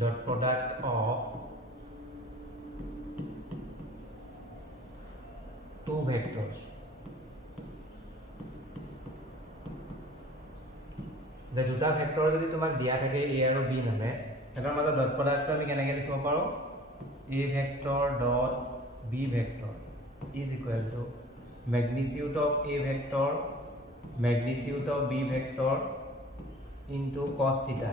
dot product of two vectors যে দুটা vector যদি তোমাক দিয়া থাকে a আৰু b নামে এটাৰ মাজত ডট প্ৰডাক্টটো আমি কেনেকৈ লিখিব পাৰো a vector dot b vector is equal to magnitude of a vector magnitude of b vector into cos theta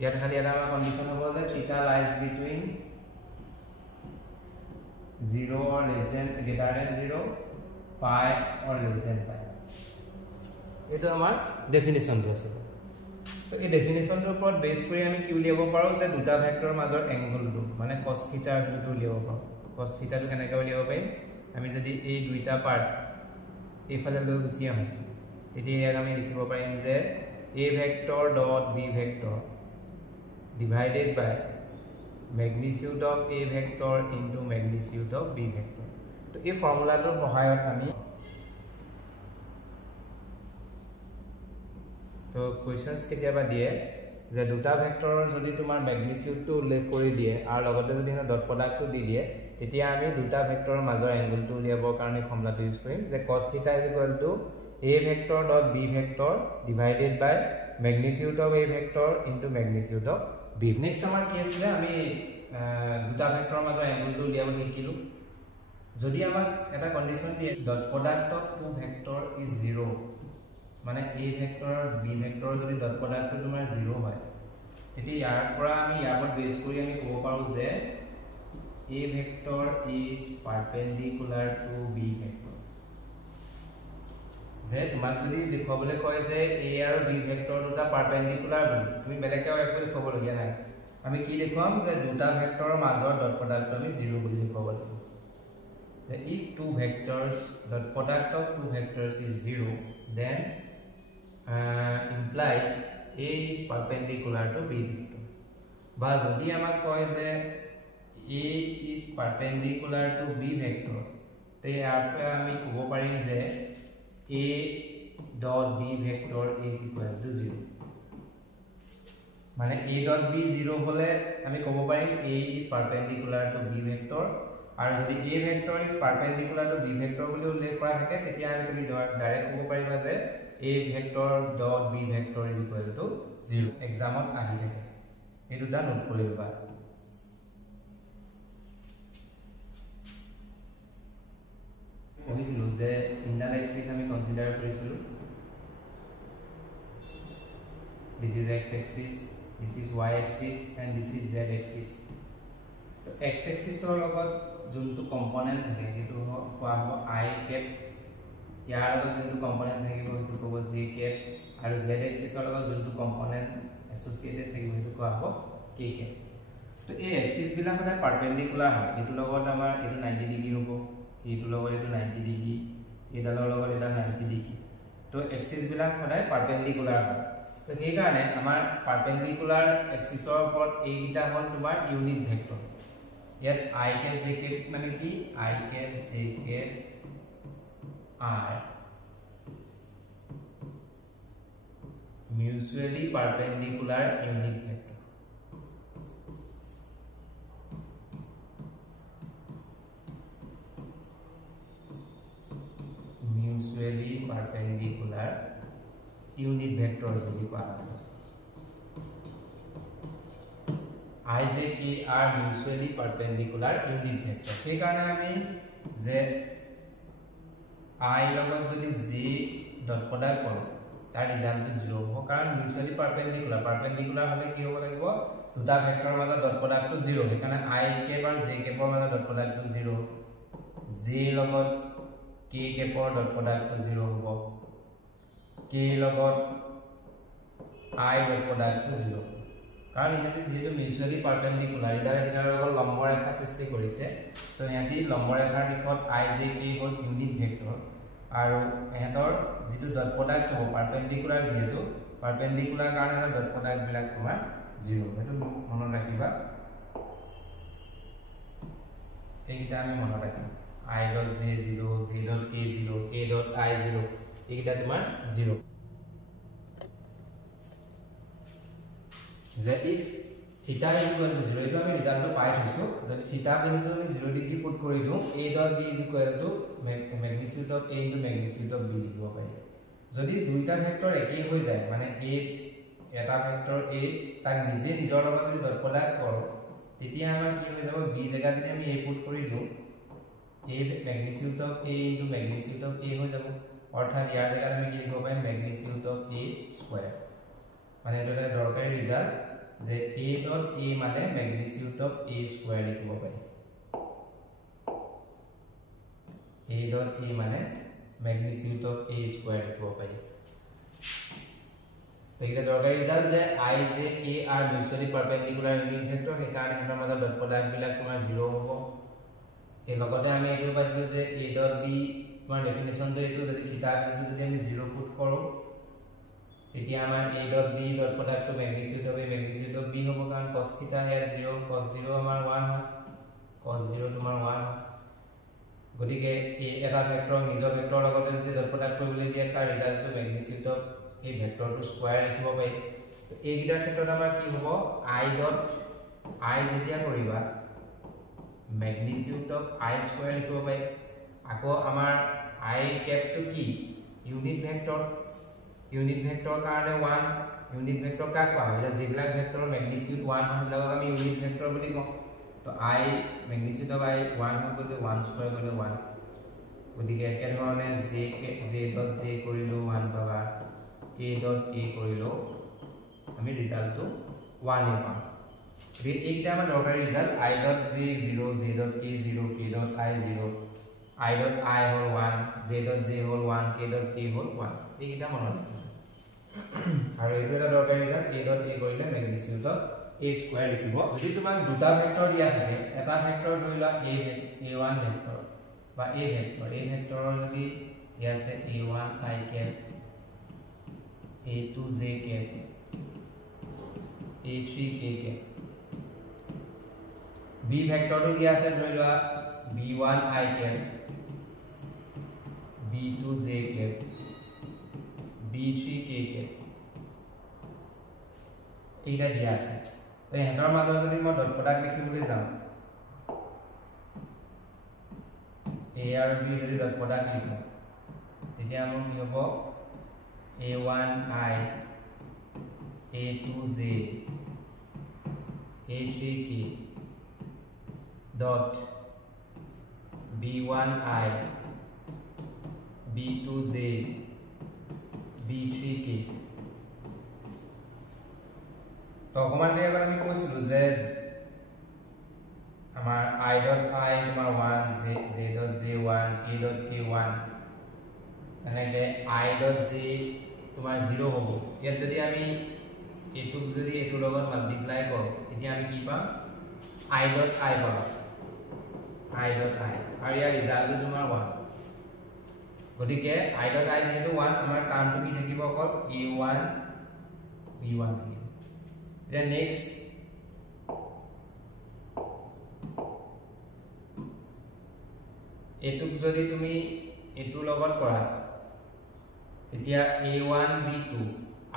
ইয়াত খালি এটা কন্ডিশন হ'ব যে theta lies between 0 or less than greater than 0 pi or less than pi এটো আমাৰ ডেফিনিশনটো আছে তো এই ডেফিনিশনটোৰ ওপৰত বেস কৰি আমি কি উলিয়াব পাৰো যে দুটা ভেক্টৰৰ মাজৰ এংগলটো মানে cos থিটা টো উলিয়াব পাৰো cos থিটা টো কেনেকৈ উলিয়াব পাৰিম আমি যদি এই দুইটা পাৰ্ট এইফালে লৈ গুছি আহো তেতিয়া ইয়াক আমি লিখিব পাৰিম যে a vector dot b vector divided by magnitude of a vector into magnitude of b vector তো এই ফৰ্মুলাটোৰ সহায়ত আমি তো কোৱেশ্চনস কেতিয়াবা দিয়ে যে দুটা ভেক্টৰৰ যদি তোমাৰ ম্যাগনিটিউডটো উল্লেখ কৰি দিয়ে আৰু লগতে যদি ডট প্ৰডাক্টটো দি দিয়ে তেতিয়া আমি দুটা ভেক্টৰৰ মাজৰ এংগলটো উলিয়াবৰ কাৰণে ফৰ্মুলাটো ইউজ কৰিম যে cos θ a vector dot b vector divided by magnitude of a vector into magnitude of b next আমাৰ কি আছে আমি দুটা ভেক্টৰৰ মাজৰ এংগলটো উলিয়াব শিকিলো যদি আমাক এটা কন্ডিশন দিয়ে dot product of two vector is 0 মানে a vector b vector যদি ডট প্ৰডাক্টটো তোমাৰ 0 হয় তেতিয়া ইয়াৰ পৰা আমি ইয়াৰ বেস কৰি আমি ক'ব পাৰো যে a vector is perpendicular to b vector যে তোমাক যদি দেখুৱাবলৈ কয় যে a আৰু b ভেক্টৰ দুটা পাৰপেন্ডিকুলাৰ বুলি তুমি বেলেগকৈ একো লিখব লগিয়া নাই আমি কি লিখাম যে দুটা ভেক্টৰৰ মাজৰ ডট প্ৰডাক্টটো আমি 0 বুলি লিখব লাগিব যে if two vectors dot product of two vectors is 0 then implies a is perpendicular to b vector বা যদি আমাক কয় যে a is perpendicular to b vector তে ইয়াতে আমি ক'ব পাৰিম যে a dot b vector is equal to 0 মানে a dot b 0 হলে আমি ক'ব পাৰিম a is perpendicular to b vector আৰু যদি a vector is perpendicular to b vector বুলি উল্লেখ কৰা থাকে তেতিয়া আমি তুমি ডাইৰেক্ট ক'ব পাৰিবা যে a vector dot b vector is equal to 0 এক্সামত আহি থাকে এই দুটা নোট কৰি লবা পঢ়িছিলো যে ইনডাল এক্সিস আমি কনসিডাৰ কৰিছিলো this is x axis this is y axis and this is z axis তো x axis ৰ লগত যোনটো কম্পোনেন্ট থাকে সেইটো কোৱা হ'ব i cap ইয়াৰ লগত যোনটো কম্পোনেন্ট থাকিব সেইটো ক'ব j cap আৰু z axis ৰ লগত যোনটো কম্পোনেন্ট এসোসিয়েটেড থাকিব সেইটো কোৱা হ'ব k cap তো এই এক্সিস বিলাক সদায় পাৰপেন্ডিকুলাৰ হয় এটো লগত আমাৰ এটো 90 ডিগ্ৰী হ'ব এটো লগত এটো 90 ডিগ্ৰী এডালৰ লগত এটা 90 ডিগ্ৰী তো এক্সিস বিলাক সদায় পাৰপেন্ডিকুলাৰ হয় তো সেই কাৰণে আমাৰ পাৰপেন্ডিকুলাৰ এক্সিসৰ ওপৰত এইটা হ'ল তোমাৰ ইউনিট ভেক্টৰ ইয়াত i cap j cap মানে কি i cap j cap are mutually perpendicular unit vector mutually perpendicular unit vector যদি কোৱা হয় I j k are mutually perpendicular unit vector সেই কাৰণে আমি যে i লগত যদি j ডট প্ৰডাক্ট কৰোঁ তাৰ ৰিজাল্টটো 0 হ'ব কাৰণ মিউচুয়ালি পাৰপেন্ডিকুলাৰ হলে কি হ'ব লাগিব দুটা ভেক্টৰৰ মাজত ডট প্ৰডাক্টটো 0 সেইকাৰণে i cap আৰু j cap ৰ মাজত ডট প্ৰডাক্টটো 0 j লগত k cap ৰ ডট প্ৰডাক্টটো 0 হ'ব k লগত i ডট প্ৰডাক্টটো 0 কাৰণ ইহঁতে যেহেতু মিউচুয়ালি পাৰপেন্ডিকুলাৰ ইডাৰ লগত লম্ব ৰেখা সৃষ্টি কৰিছে তো ইহঁতি লম্ব ৰেখাৰ দিশত i j k হ'ল ইউনিট ভেক্টৰ আৰু এহেতৰ যেটো ডট প্ৰডাক্ট হ'ব পাৰপেন্ডিকুলাৰ যেহেতু পাৰপেন্ডিকুলাৰ কাৰণে ডট প্ৰডাক্ট বিলাক তোমাৰ 0 এটো মনত ৰাখিবা এইটা আমি মনত ৰাখিম i dot j 0 j dot k 0 k dot i 0 এইটা তোমাৰ 0 that if theta is equal to 0 এইটো আমি ৰিজাল্টটো পাই থৈছো যদি theta ভ্যালুটো আমি 0 ডিগ্ৰী পুট কৰি দিও a dot b is equal to magnitude of a into magnitude of b লিখিব পাৰি যদি দুইটা ভেক্টৰ একেই হৈ যায় মানে a এটা ভেক্টৰ a তাক নিজে নিজৰ লগত যদি ডট প্ৰডাক্ট কৰো তেতিয়া আমাৰ কি হৈ যাব b জায়গা যদি আমি a পুট কৰি দিও a magnitude of a into magnitude of a হৈ যাব অৰ্থাৎ ইয়াৰ জায়গা আমি কি লিখিব পাৰি magnitude of a square মানে এটা দৰকাৰী ৰিজাল্ট যে a dot a মানে magnitude of a square লিখিব পাৰি a dot a মানে magnitude of a square লিখিব পাৰি তো এটা দৰকাৰী ৰিজাল্ট যে i যে a are mutually perpendicular unit vector সেই কাৰণে আমাৰ মাজত ডট প্ৰডাক্ট বিলাক তোমাৰ 0 হ'ব এই লগতে আমি এইটো পাইছিলো যে a dot b তোমাৰ ডেফিনিশনটো এইটো যদি থিটা ভ্যালুটো যদি আমি 0 পুট কৰো তেতিয়া আমাৰ a dot b dot product to magnitude of a magnitude of b হ'ব কাৰণ cos থিটা ইয়াত 0 cos 0 আমাৰ 1 হয় cos 0 তোমাৰ 1 হয় গতিকে এই এটা ভেক্টৰ নিজৰ ভেক্টৰ লগতে যদি ডট প্ৰডাক্ট কৰিবলৈ দিয়ে তাৰ ৰিজাল্টটো magnitude of এই ভেক্টৰটো স্কয়াৰ লিখিব পাৰি এই গিটাৰ ক্ষেত্ৰত আমাৰ কি হ'ব i dot i যেতিয়া কৰিবা magnitude of i square লিখিব পাৰি আকৌ আমাৰ i cap টো কি ইউনিট ভেক্টৰ কাৰণে 1 ইউনিট ভেক্টৰ কাক কোৱা হয় যেবিলাক ভেক্টৰৰ magnitude 1 হয় লগক আমি ইউনিট ভেক্টৰ বুলি কওঁ তো i magnitude of i 1 হ'ব তো 1 স্কয়াৰ কৰিলে 1 গতিকে একে ধৰণে j dot j কৰিলো 1 পাবা k dot k কৰিলো আমি ৰিজাল্টটো 1 এ পাম এইটা আমাৰ দৰকাৰী result i dot j 0 j dot k 0 k dot i 0 i dot I hall 1 j dot j hall 1 k dot k হল 1 এইটা মনত ৰাখিবা আৰু এইটো এটা দৰকাৰী ৰিজাল্ট a dot a কৰিলে magnitude of a square লিখিব যদি তোমাক দুটা ভেক্টৰ দিয়া থাকে এটা ভেক্টৰ ধৰিলা a1 ভেক্টৰ বা a ভেক্টৰৰ যদি ইয়া আছে a1 i cap a2 j cap a3 k cap b ভেক্টৰটো দিয়া আছে ধৰিলা b1 i cap b2 j cap b3 k cap এইটা দিয়া আছে তো হেতৰ মাজত যদি মই ডট প্ৰডাক্ট লিখিবলৈ যাওঁ a আৰু b যদি ডট প্ৰডাক্ট লিখো তেতিয়া আমাৰ কি হ'ব a1 i a2 j a3 k dot b1 i b2 j b3 k তো অকমান দেৰি আগত আমি কৈছিলো যে আমাৰ i dot i তোমাৰ 1 j dot j1 k dot k1 এনেকে i dot j তোমাৰ 0 হ'ব ইয়াত যদি আমি এটু যদি এটু লগত মাল্টিপ্লাই কৰো তেতিয়া আমি কি পাম i dot i পাম i dot i আৰু ইয়াৰ ৰিজাল্টটো তোমাৰ 1 গতিকে i dot i যেহেতু 1 আমাৰ টাৰ্মটো কি থাকিব অকল a1 b1 থাকিব then next এটুক যদি তুমি এটু লগত কৰা তেতিয়া a1 b2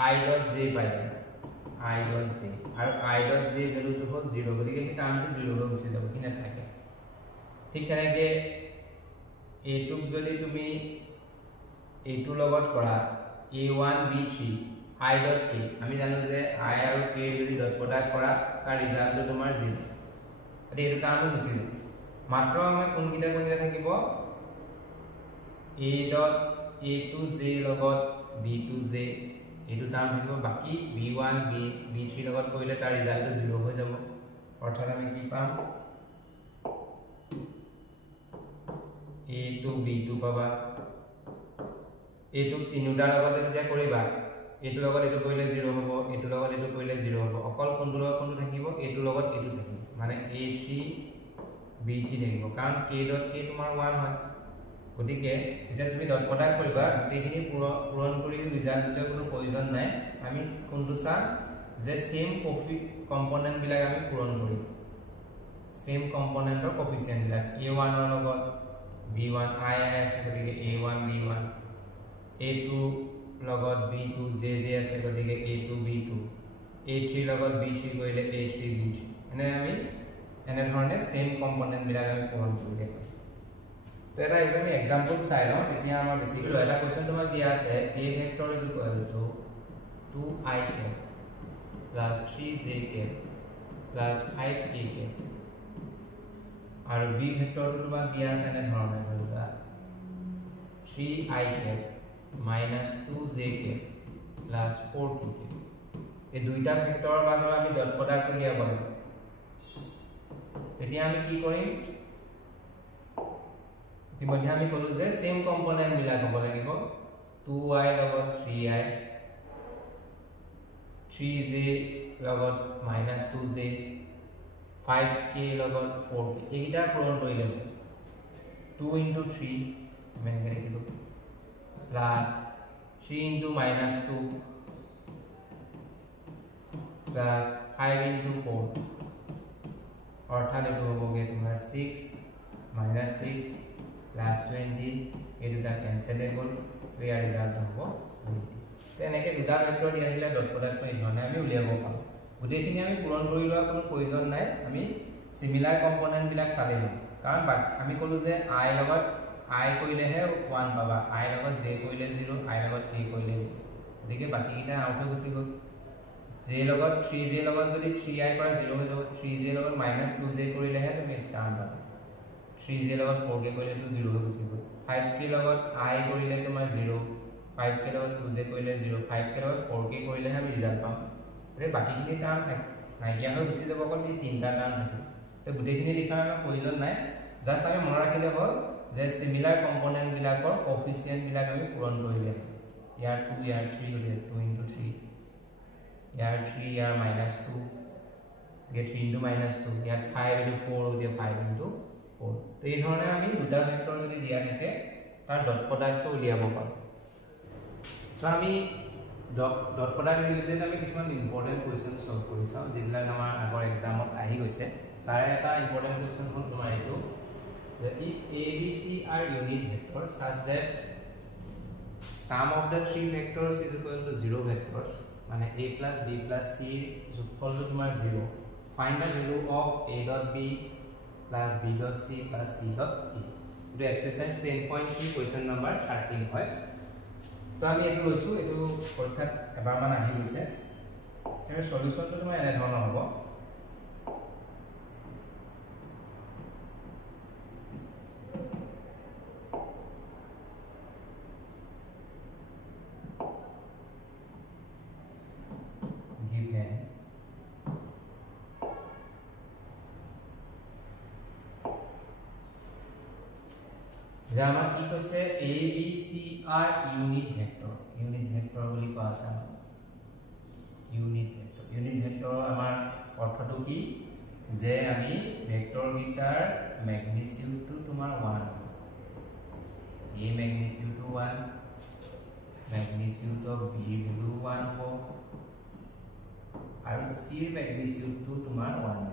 i dot j পাই i dot j আৰু i dot j ভ্যালুটো হ'ল 0 গতিকে এই টাৰ্মটো 0 হৈ গুচি যাব কি নাথাকে ঠিক তেনেকৈ এটুক যদি তুমি এটু লগত কৰা a1 b3 i dot k আমি জানো যে i আৰু k যদি ডট প্ৰডাক্ট কৰা তাৰ ৰিজাল্টটো তোমাৰ 0 এটো এই টাৰ্মটো গুচি যাব মাত্ৰ আমি কোনকিটা থাকিব a dot a2j লগত b2j এটো টাৰ্ম থাকিব বাকি b1 b3 লগত কৰিলে তাৰ ৰিজাল্টটো 0 হৈ যাব অৰ্থাৎ আমি কি পাম a2 b2 পাবা এটো তিনিটা লগতে যেতিয়া কৰিবা এটো লগত এটো কৰিলে 0 হ'ব এটো লগত এটো কৰিলে 0 হ'ব অকল কোনটো লগত কোনটো থাকিব এটো লগত এটো থাকিব মানে a3 b3 থাকিব কাৰণ k dot k তোমাৰ 1 হয় গতিকে যেতিয়া তুমি ডট প্ৰডাক্ট কৰিবা গোটেইখিনি পূৰণ কৰি ৰিজাল্ট দিলে কোনো প্ৰয়োজন নাই আমি কোনটো চাম যে সেম কম্পোনেন্ট বিলাক আমি পূৰণ কৰিম সেম কম্পোনেন্টৰ কোএফিচিয়েন্ট বিলাক a1 ৰ লগত b1 i আছে গতিকে a1 b1 a2 লগত b2 jj আছে গতিকে a2 b2 a3 লগত b3 কৰিলে a3 b3 এনে আমি এনে ধৰণে সেম কম্পোনেন্ট বিলাক আমি পূৰণ কৰিলে তো এটা আমি এক্সাম্পল চাই লওঁ তেতিয়া আমাৰ বেছিকৈ এটা কোৱেশ্চন তোমাক দিয়া আছে a vector is equal to 2ik plus 3jk plus 5kk আৰু b ভেক্টৰটো তোমাক দিয়া আছে এনে ধৰণে ধৰিবা 3ik minus 2jk plus 4kk এই দুইটা ভেক্টৰৰ মাজৰ আমি ডট প্ৰডাক্ট উলিয়াব লাগিব তেতিয়া আমি কি কৰিম ইতিমধ্যে আমি কলো যে সেম কম্পোনেন্ট বিলাক হ'ব লাগিব 2i লগত 3i 3j লগত -2j 5k লগত 4k এইটা পূৰণ কৰিলে 2 into 3 মানে লিখিলো plus 3 into -2 plus 5 into 4 অর্থাৎ এটো হবগে তোমাৰ 6 -6 plus 20 এই দুটা ক্যান্সেল হৈ গল ইয়াৰ ৰিজাল্ট হ'ব 20 তেনেকে দুটা ভেক্টৰ দিয়া আহিলে ডট প্ৰডাক্ট এই ধৰণে আমি উলিয়াব পাৰো গুটেখিনি আমি পূৰণ কৰি লোৱা কোনো প্ৰয়োজন নাই আমি সিমিলাৰ কম্পোনেন্ট বিলাক চালে হ'ব কাৰণ আমি কলো যে i লগত i কৰিলেহে 1 পাবা i লগত j কৰিলে 0 i লগত k কৰিলে 0 গতিকে বাকি কিটা আউট হৈ গুচি গল j লগত 3j লগত যদি 3i পৰা 0 হৈ যাব 3j লগত -2j কৰিলেহে তুমি টাৰ্ম পাবা 3j লগত 4k কৰিলে তো 0 হৈ গুচি গল 5k লগত i কৰিলে তোমাৰ 0 5k লগত 2j কৰিলে 0 5k লগত 4k কৰিলেহে আমি ৰিজাল্ট পাম ৰে বাকিখিনি টাৰ্ম নাইকিয়া হৈ গুচি যাব অকল এই তিনটা টাৰ্ম থাকে তো গুটেখিনি লিখাৰ প্ৰয়োজন নাই জাস্ট আমি মনত ৰাখিলে হ'ল যে সিমিলাৰ কম্পোনেন্ট বিলাকৰ কোএফিচিয়েন্ট বিলাক আমি পূৰণ কৰিলে ইয়াৰ 2 ইয়াৰ 3 গলে 2 into 3 ইয়াৰ 3 ইয়াৰ -2 get 3 into -2 ইয়াৰ 5 into 4 গলে 5 into 4 তো এই ধৰণে আমি দুটা ভেক্টৰ যদি দিয়া থাকে তাৰ ডট প্ৰডাক্টটো উলিয়াব পাৰো তো আমি ডট প্ৰডাক্ট ৰিলেটেড আমি কিছুমান ইম্পৰ্টেন্ট কোৱেশ্চন সলভ কৰি চাও যেবিলাক আমাৰ আগৰ এক্সামত আহি গৈছে তাৰে এটা ইম্পৰ্টেন্ট কোৱেশ্চন হ'ল তোমাৰ এইটো that if a b c are unit vectors such that sum of the three vectors is equal to 0 vectors মানে a plus b plus c যোগফলটো তোমাৰ 0 find the value of a dot b plus b dot c plus c dot e to exercise 10.3 question number 13 হয় তো আমি এটো লৈছো এটো পৰীক্ষাত এবাৰ মান আহি গৈছে এৰ সলিউশনটো তোমাৰ এনে ধৰণৰ হ'ব জামা কি কৈছে a b c are unit vector বুলি কোৱা আছে unit vector আমাৰ অৰ্থটো কি যে আমি ভেক্টৰ গিটাৰ ম্যাগনিটিউডটো তোমাৰ 1 a magnitude 1 magnitude of b value 1 হ'ব আৰু c magnitude তোমাৰ 1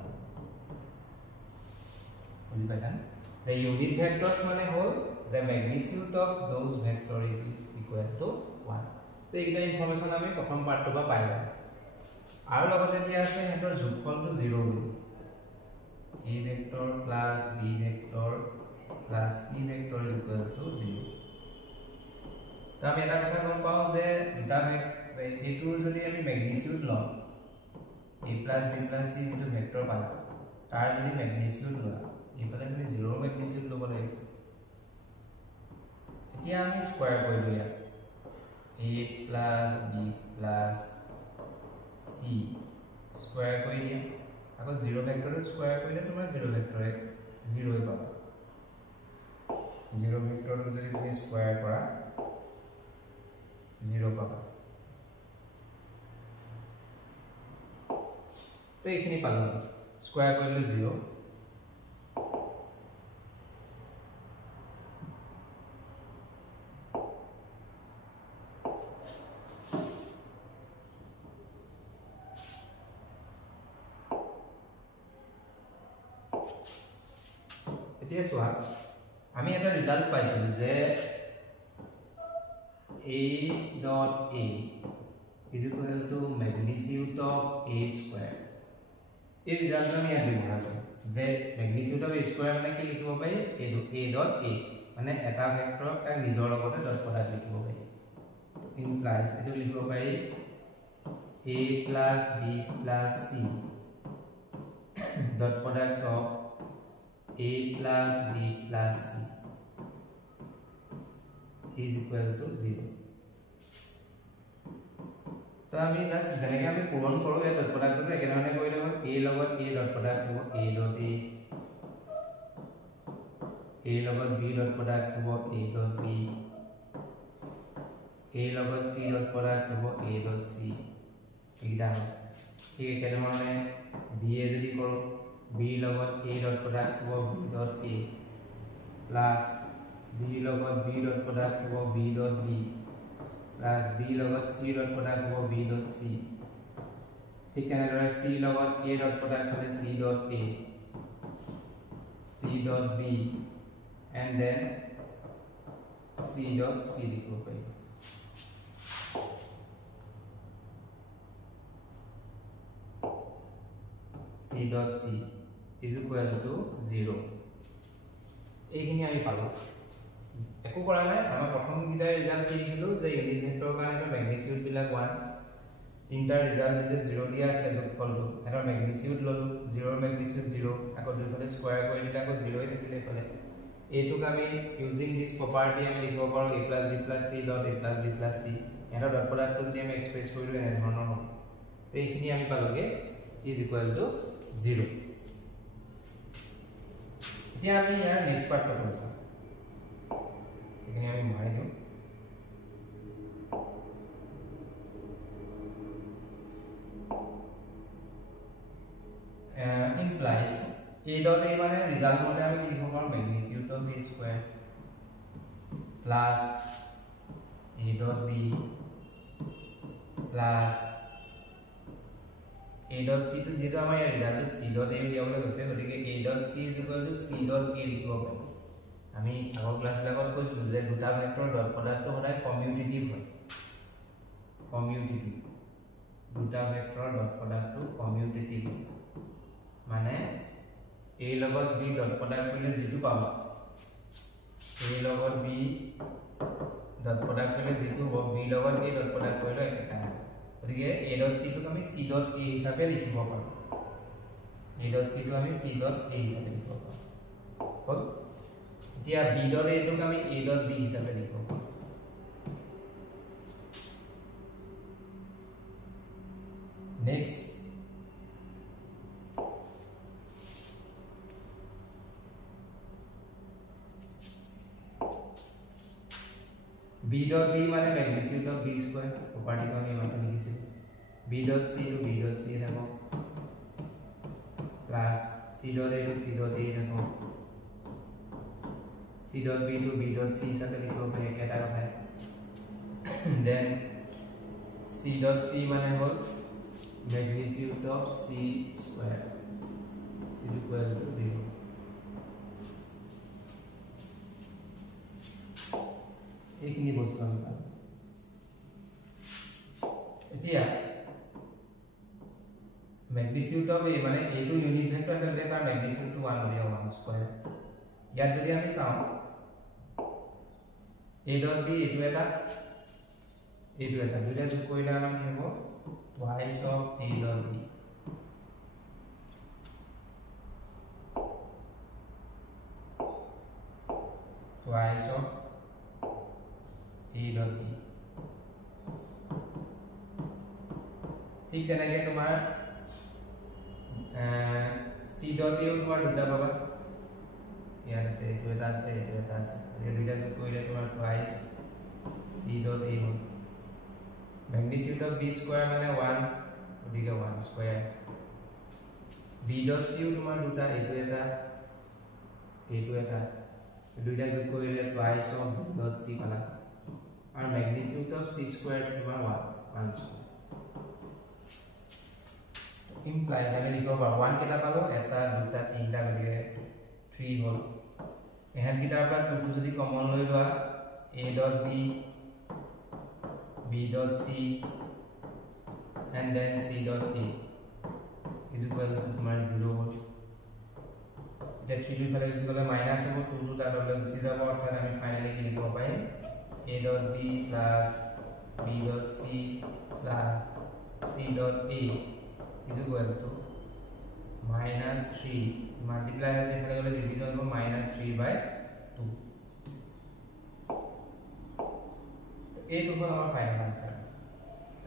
বুজি পাইছানে the unit vectors মানে হল the magnitude of those vectors is equal to 1 তো এইটা ইনফরমেশন আমি প্রথম পার্টটো বা পাইলা আৰু লগতে দিয়া আছে হেতৰ যোগফলটো 0 বুলি a vector plus b vector plus c vector is equal to 0 তো আমি এটা কথা গম পাও যে দুটা ভেক্টৰ যদি আমি ম্যাগনিটিউড লওঁ a plus b plus c যেটো ভেক্টৰ পালা তাৰ যদি ম্যাগনিটিউড লোৱা ইফালে তুমি 0 ম্যাগনিটিউড লব লাগিব এতিয়া আমি স্কয়াৰ কৰিলো ইয়া a plus b plus c square কৰি দিয়া আকৌ 0 ভেক্টৰটো স্কয়াৰ কৰিলে তোমাৰ 0 ভেক্টৰে 0 হৈ পাবা 0 ভেক্টৰটো যদি তুমি স্কয়াৰ কৰা 0 পাবা তো এইখিনি পালো স্কয়াৰ কৰিলে 0 এতিয়া সোয়া আমি এটা ৰিজাল্ট পাইছিল যে a dot a is equal to magnitude magnitude of a square এই ৰিজাল্ট আমি ইয়াত ব্যৱহাৰ কৰিম যে magnitude of a square মানে কি লিখিব পাৰি এইটো a dot a মানে এটা ভেক্টৰক তাৰ নিজৰ লগতে ডট প্ৰডাক্ট লিখিব পাৰি implies এটো লিখিব পাৰি a plus b plus c dot product of a plus b plus c is equal to 0 तो আমি জাস্ট যেনেকৈ আমি পূৰণ কৰোঁ এই ডট প্ৰডাক্টটো একেধৰণে কৰিলে হ'ল a লগত a ডট প্ৰডাক্ট হ'ব a dot a লগত b ডট প্ৰডাক্ট হ'ব a dot b a লগত c ডট প্ৰডাক্ট হ'ব a dot c এইটা হ'ব ঠিক একেধৰণে b এ যদি কৰোঁ b লগত a ডট প্ৰডাক্ট হ'ব b dot a plus b লগত b ডট প্ৰডাক্ট হ'ব b dot b plus b লগত c dot product হ'ব b dot c ঠিক তেনেদৰে c লগত a dot product হ'লে c dot a c dot b and then c dot c লিখিব পাৰি c dot c is equal to 0 এইখিনি আমি পালো একো কৰা নাই আমাৰ প্ৰথম গিটা ৰিজাল্ট দিছিলো যে ইউনিট ভেক্টৰৰ কাৰণে ম্যাগনিটিউড বিলাক 1 তিনটা ৰিজাল্ট যে 0 দিয়া আছে যোগফলটো এটা ম্যাগনিটিউড ললো 0 ম্যাগনিটিউড 0 আকৌ দুইফালে স্কয়াৰ কৰি দিলে আকৌ 0 হৈ থাকিলে ফলে এইটোক আমি ইউজিং দিস প্ৰপাৰ্টি আমি লিখিব পাৰো a + b + c dot a + b + c এটা ডট প্ৰডাক্টটো যদি আমি এক্সপ্ৰেছ কৰিলো এনে ধৰণৰ হ'ব এইখিনি আমি পালোগে is equal to 0 এতিয়া আমি ইয়াৰ নেক্সট পাৰ্টটো কৰিম এখানে আমি মাই দিও implies a dot a মানে ৰিজাল্ট মতে আমি লিখিব পাৰো magnitude of a square plus a dot b plus a dot c to 0 আমাৰ ৰিজাল্ট c dot a দিবলৈ গৈছে গতিকে a dot c is equal to c dot a লিখিব পাৰো আমি আগৰ ক্লাস বিলাকত কৈছিলো যে দুটা ভেক্টৰ ডট প্ৰডাক্টটো সদায় কমিউটেটিভ হয় কমিউটেটিভ দুটা ভেক্টৰ ডট প্ৰডাক্টটো কমিউটেটিভ মানে a লগত b ডট প্ৰডাক্ট কৰিলে যেটো পাবা a লগত b ডট প্ৰডাক্ট কৰিলে যেটো হ'ব b লগত a ডট প্ৰডাক্ট কৰিলে একেটা গতিকে a ডট c টো আমি c ডট a হিচাপে লিখিব পাৰো a ডট c টো আমি c ডট a হিচাপে লিখিব পাৰো হ'ল এতিয়া b dot a টোক আমি a dot b হিচাপে লিখো নেক্সট b dot b মানে magnitude of b square property আমি মাথা লিখিছো b dot c to b dot c রাখো plus c dot a to c dot a রাখো c dot b to b dot c হিসাবে লিখব পাৰি এটা কথা then c dot c মানে হল magnitude of c square is equal to 0 এইখিনি বস্তু আমি পাম এতিয়া magnitude of a মানে a টো ইউনিট ভেক্টৰ আছে তাৰ magnitude টো 1 বুলি 1 স্কয়াৰ ইয়াত যদি আমি চাও a dot b এটো এটা দুটা যোগ কৰিলে আমাৰ কি হ'ব twice of a dot b twice of a dot b ঠিক তেনেকৈ তোমাৰ c dot a তোমাৰ দুটা পাবা ইয়াত আছে এটো এটা আছে এই দুটা যোগ কৰিলে তোমাৰ twice c dot a হ'ল magnitude of b square মানে 1 গতিকে 1 স্কয়াৰ b dot c তোমাৰ দুটা এটো এটা দুইটা যোগ কৰিলে twice of b dot c পালা আৰু magnitude of c square তোমাৰ 1 স্কয়াৰ implies আমি লিখব পাৰো 1 কেটা পালো এটা দুটা তিনটা গতিকে 3 হ'ল এহেন কিটাৰ পৰা 2 যদি কমন লৈ লোৱা a dot b b dot c and then c dot a is equal to tomar 0 hol that 3 to phale is equal to minus hobo 2 to tar hole gusi jabo orthot ami finally ki likho paim a dot b plus b dot c plus c dot a is equal to minus 3 multiply ase phale gole division hobo minus 3 by 2 a to hobo amar final answer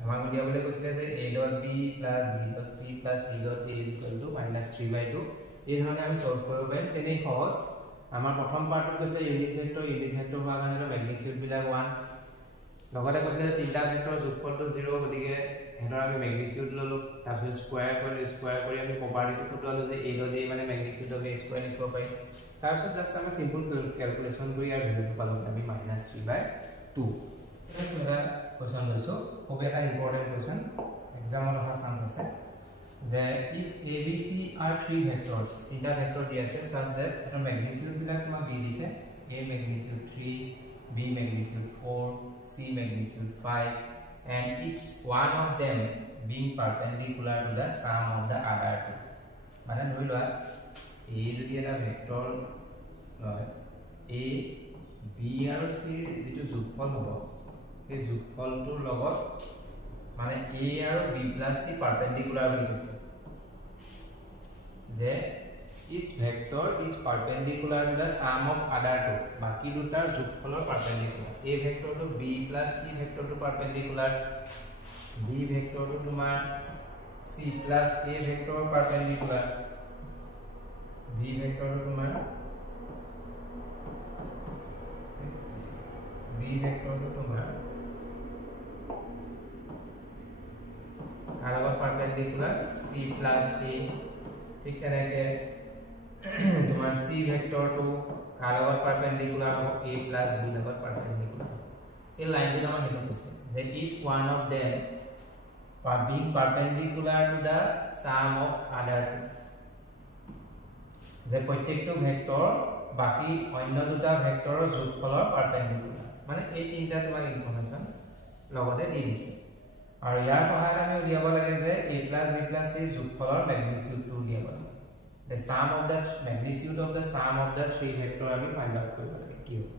amar media bole koisile je a dot b plus b dot c plus c dot a is equal to minus 3 by 2 এই ধৰণে আমি solve কৰিব পাৰিম তেনে সহজ আমাৰ প্ৰথম পাৰ্টত কৈছে ইউনিট ভেক্টৰ হোৱা কাৰণে ম্যাগনিটিউড বিলাক 1 লগতে কৈছে তিনটা ভেক্টৰ যোগফলটো 0 গতিকে হেতৰ আমি ম্যাগনিটিউড ললো তাৰপিছত স্কয়াৰ কৰি আমি প্ৰপাৰ্টিটো ফুটালো যে a dot a মানে ম্যাগনিটিউড অফ a স্কয়াৰ লিখিব পাৰিম তাৰপিছত জাস্ট আমি সিম্পল ক্যালকুলেশন কৰি আৰু ভ্যালুটো পালো আমি -3/2 এটা কোৱেশ্চন লৈছো খুব এটা ইম্পৰ্টেন্ট কোৱেশ্চন এক্সামত অহা চান্স আছে that if ABC are three vectors, theta vector diye such that the magnitude bilak ma di dise a magnitude 3, b magnitude 4, c magnitude 5, and each one of them being perpendicular to the sum of the other two. Mane dhori loa a jodi eta vector loy a b aru c jitu jogfol hobo ei jogfol tur logot মানে a আৰু b plus c perpendicular বুলি কৈছে যে each vector is perpendicular to the sum of other two বাকি দুটাৰ যোগফলৰ perpendicular a vector to b plus c vector to perpendicular b vector to তোমাৰ c plus a vector perpendicular b vector to তোমাৰ b vector to তোমাৰ आर perpendicular c plus a ठीक तरह के तुम्हार c वेक्टर टू कार परपेंडिकुलर हो a plus b लगत परपेंडिकुलर ये लाइन को हम हेतु कैसे जे each one of them being perpendicular to the sum of other two जे प्रत्येकটো ভেক্টৰ বাকি অন্য দুটা ভেক্টৰৰ যোগফলৰ পাৰপেন্ডিকুলাৰ মানে এই তিনটা তোমাৰ ইনফৰমেশন লগতে দি দিছে আৰু ইয়াৰ সহায়ত আমি উলিয়াব লাগে যে a plus b plus c যোগফলৰ ম্যাগনিটিউড টো উলিয়াব লাগে the sum of the magnitude of the sum of the three vector আমি ফাইন্ড আউট কৰিব লাগে কি হ'ব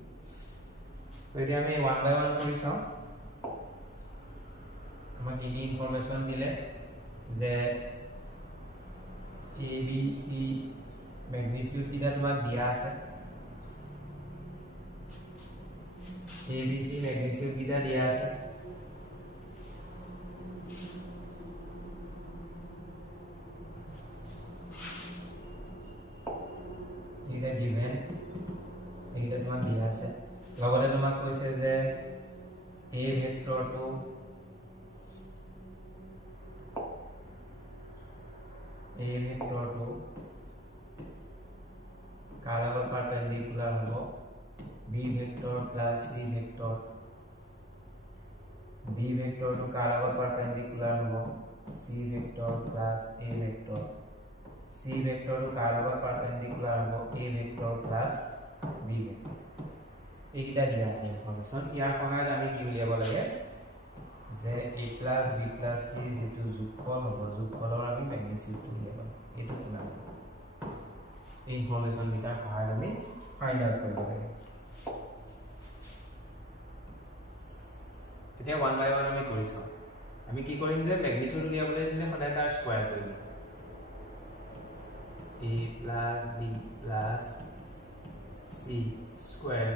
তো এতিয়া আমি 1 by 1 কৰি চাও আমাক এই ইনফৰমেশন দিলে যে a b c ম্যাগনিটিউড কিটা তোমাক দিয়া আছে a b c ম্যাগনিটিউড কিটা দিয়া আছে এটা given এটা তোমাক দিয়া আছে লগতে তোমাক কৈছে যে a ভেক্টৰ টু কাৰ লগত পাৰপেন্ডিকুলাৰ হ'ব b vector plus c vector b vector টু কাৰ লগত পাৰপেন্ডিকুলাৰ হ'ব c vector plus a vector c vector to कार লগত perpendicular हो a vector plus b vector এইটা দিয়া আছে ইনফরমেশন ইয়াৰ সহায়ত আমি কি উলিয়াব লাগে যে a plus b plus c যেটো যোগফল হ'ব যোগফলৰ আমি ম্যাগনিটিউড উলিয়াব এটো কিমান এই ইনফৰমেশন দিটাৰ সহায়ত আমি ফাইন্ড আউট কৰিব লাগে এতিয়া 1 by 1 আমি কৰিছো আমি কি কৰিম যে ম্যাগনিটিউড উলিয়াবলৈ দিলে সদায় তাৰ স্কয়াৰ কৰিম a plus b plus c square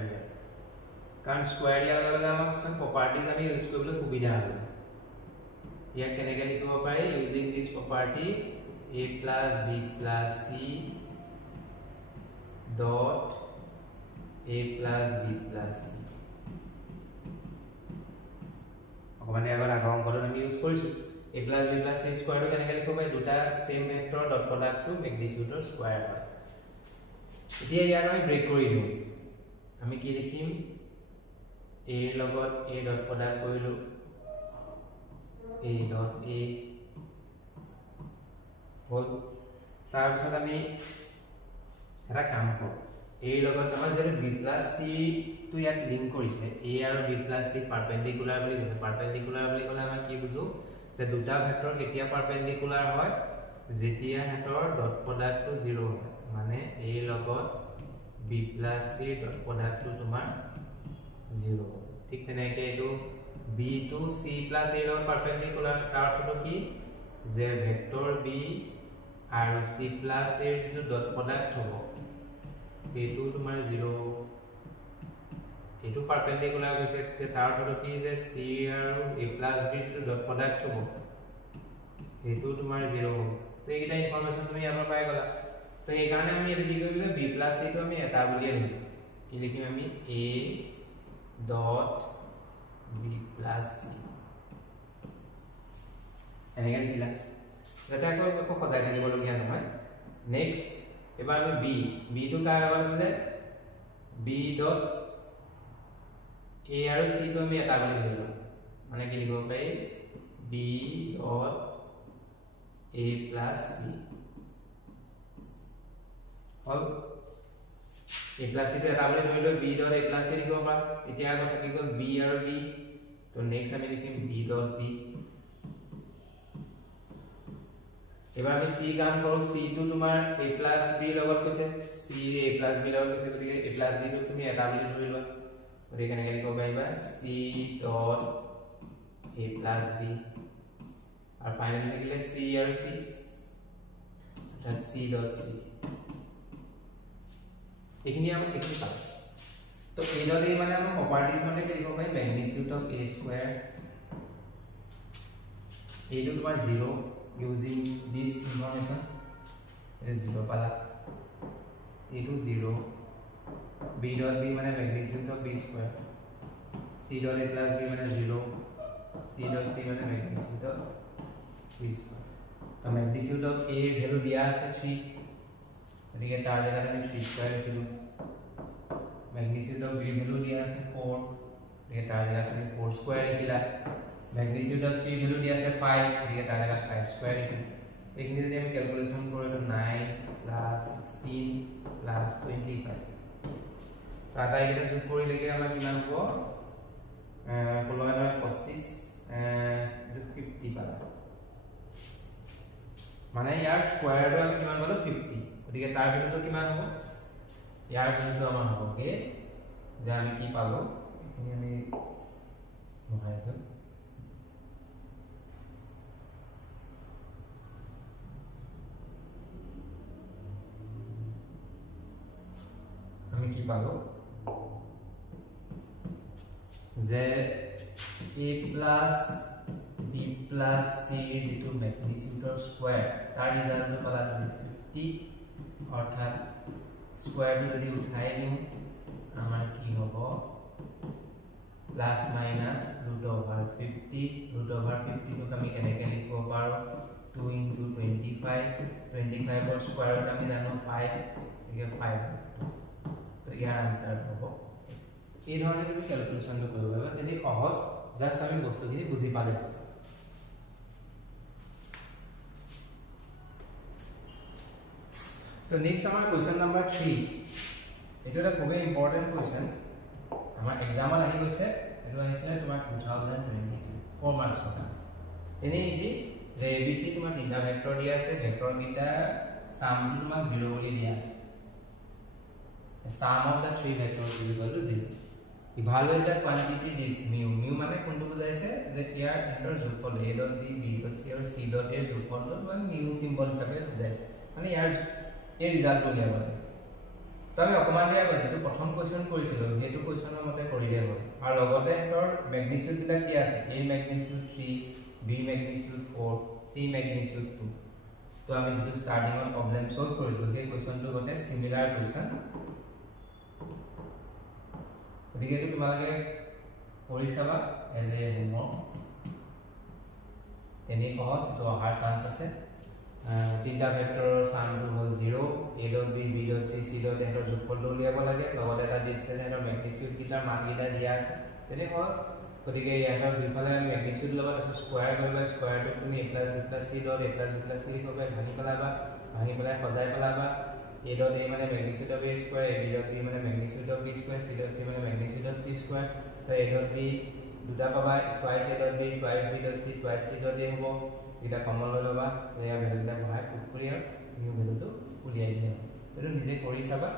कारण स्क्वायर या अलग अलग हम प्रॉपर्टीज আমি ইউজ কৰিবলৈ সুবিধা হ'ব ইয়া কেনেকৈ লিখিব পাৰি using this property a plus b plus c dot a plus b plus c অকমানে আগৰ অংকটো আমি ইউজ কৰিছো a plus b plus c square to কেনেকৈ লিখিব পাৰি দুটা সেম ভেক্টৰ ডট প্ৰডাক্ট টু ম্যাগনিটিউডৰ স্কয়াৰ হয় এতিয়া ইয়াক আমি ব্ৰেক কৰি দিম আমি কি লিখিম a লগত a ডট প্ৰডাক্ট কৰিলো a ডট a হল তাৰ পিছত আমি এটা কাম কৰো a লগত আমাৰ যেনে b plus c তো ইয়াক লিংক কৰিছে a আৰু b plus c পাৰপেন্ডিকুলাৰ বুলি কৈছে পাৰপেন্ডিকুলাৰ বুলি ক'লে আমাৰ কি বুজো যে দুটা ভেক্টৰ কেতিয়া পাৰপেন্ডিকুলাৰ হয় যেতিয়া হেতৰ ডট প্ৰডাক্টটো 0 হয় মানে a লগত b + c ডট প্ৰডাক্টটো তোমাৰ 0 ঠিক তেনেকৈ এটো b to c + a লগত পাৰপেন্ডিকুলাৰ তাৰ অৰ্থটো কি যে ভেক্টৰ b আৰু c + a ৰ যেটো ডট প্ৰডাক্ট হ'ব এটো তোমাৰ 0 এটো পাৰপেন্ডিকুলাৰ গৈছে তাৰ অৰ্থটো কি যে c আৰু a + b ৰ যেটো ডট প্ৰডাক্ট হ'ব এটো তোমাৰ 0 তো এইটা ইনফৰমেশন তুমি ইয়াৰ পৰা পাই গলা তো এই কাৰণে আমি এটো কি কৰিম b + c টো আমি এটা বুলি লিখিম কি লিখিম আমি a ডট b + c এনেকে লিখিলা যাতে আকৌ সদায় থাকিব লগিয়া নহয় নেক্সট এবাৰ আমি b টো কাৰ লগত আছে b ডট a আৰু c টো আমি এটা বুলি লিখিলো মানে কি লিখিব পাৰি b dot a + c hall a + c টো এটা বুলি ধৰিলো b ডট a + c লিখিব পাৰা এতিয়া আকৌ থাকি গল b আৰু b তো নেক্সট আমি লিখিম b ডট b এবাৰ আমি c কাম কৰো c টো তোমাৰ a + b লগত কৈছে c a + b লগত কৈছে গতিকে a + b টো তুমি এটা বুলি ধৰিবা গতিকে কেনেকৈ লিখিব পাৰিবা c ডট a + b আৰু ফাইনালি থাকিলে c আৰু c অৰ্থাৎ c ডট c এইখিনি আমি কি পাম তো a ডট a মানে আমি প্ৰপাৰ্টিজ মানে কি লিখিব পাৰিম ম্যাগনিটিউড অফ a স্কয়াৰ এইটো তোমাৰ 0 using this information it is 0 pala a2 0 b dot b mane magnitude of b square c dot a plus b mane 0 c dot c mane magnitude of c square तो magnitude of a value दिया আছে 3 এদিকে তার জায়গায় আমি 3 square লিখিলো magnitude of b value दिया আছে 4 এদিকে তার জায়গায় তুমি 4 square লিখিলা magnitude of c value दिया আছে 5 এদিকে তার জায়গায় 5 স্কয়ার লিখিলো এখানে যদি আমি ক্যালকুলেশন করি তো 9 + 16 + 25 টাকা এটা যোগ কৰি লাগি আমাৰ কিমান হ'ব 25 50 পালা মানে ইয়াৰ স্কয়াৰটো আমি কিমান পালো 50 গতিকে তাৰ ভ্যালুটো কিমান হ'ব ইয়াৰ ভ্যালুটো আমাৰ হ'ব কি যে আমি কি পালো এখিনি আমি মহায়টো আমি কি পালো যে a plus b plus c যেটো ম্যাগনিটিউডৰ স্কয়াৰ তাৰ ৰিজাল্টটো পালা 50 অৰ্থাৎ স্কয়াৰটো যদি উঠাই দিও আমাৰ কি হ'ব প্লাস মাইনাস √50 √50 টো আমি কেনেকৈ লিখিব পাৰো 2 * 25 25 ৰ স্কয়াৰত আমি জানো 5 একে 5 তো ইয়াৰ আনসাৰ হ'ব এই ধৰণে তুমি ক্যালকুলেশনটো কৰিব পাৰিবা যদি সহজ জাস্ট আমি বস্তুখিনি বুজি পালে তো নেক্সট আমাৰ কোৱেশ্চন নম্বৰ 3 এটো এটা খুব ইম্পৰ্টেন্ট কোৱেশ্চন আমাৰ এক্সামত আহি গৈছে এটো আহিছিলে তোমাৰ 2022 4 মাৰ্কছ কথা এনে ইজি যে abc তোমাৰ তিনটা ভেক্টৰ দিয়া আছে ভেক্টৰ কিটা সামটো তোমাক 0 বুলি দিয়া আছে sum of the three vectors is equal to 0 evaluate the quantity this mu মানে কোনটো বুজাইছে যে ইয়াৰ হেডৰ যোগফল a dot b b dot c আৰু c dot a যোগফল মানে mu সিম্বল হিচাপে বুজাইছে মানে ইয়াৰ এই ৰিজাল্ট উলিয়াব লাগে তো আমি অকমান দিয়া কৈছে তো প্ৰথম কোৱেশ্চন কৰিছিলো হেতু কোৱেশ্চনৰ মতে কৰিলে হয় আৰু লগতে হেডৰ ম্যাগনিটিউড বিলাক কি আছে a magnitude 3 b magnitude 4 c magnitude 2 তো আমি যেটো স্টার্টিংত প্ৰবলেম সলভ কৰিছিলো সেই কোৱেশ্চনটো গতে সিমিলাৰ কোৱেশ্চন গতিকে তোমালোকে কৰি চাবা এজ এ হোমৱৰ্ক তেনে সহজ তো অহাৰ চান্স আছে তিনটা ভেক্টৰৰ সামটো হ'ল 0 a dot b b dot c c dot এৰ যোগফলটো উলিয়াব লাগে লগতে এটা দিছে এৰ ম্যাগনিটিউড কিটাৰ মান কিটা দিয়া আছে তেনে সহজ গতিকে ইয়াৰ দুইফালে আমি ম্যাগনিটিউড লগত আছে স্কয়াৰ কৰিবা স্কয়াৰটো তুমি a plus b plus c dot a plus b plus c লিখবা ভাঙি পেলাই সজাই পেলাবা a dot a মানে magnitude of a square b dot b মানে magnitude of b square c dot c মানে magnitude of c square তো a dot b দুটা পাবা twice a dot b twice b dot c twice c dot a হ'ব এটা common লৈ লবা তো ইয়া ভ্যালুটা বহাই পুট কৰি আৰু নিউ ভ্যালুটো উলিয়াই দিয়া এটো নিজে কৰি চাবা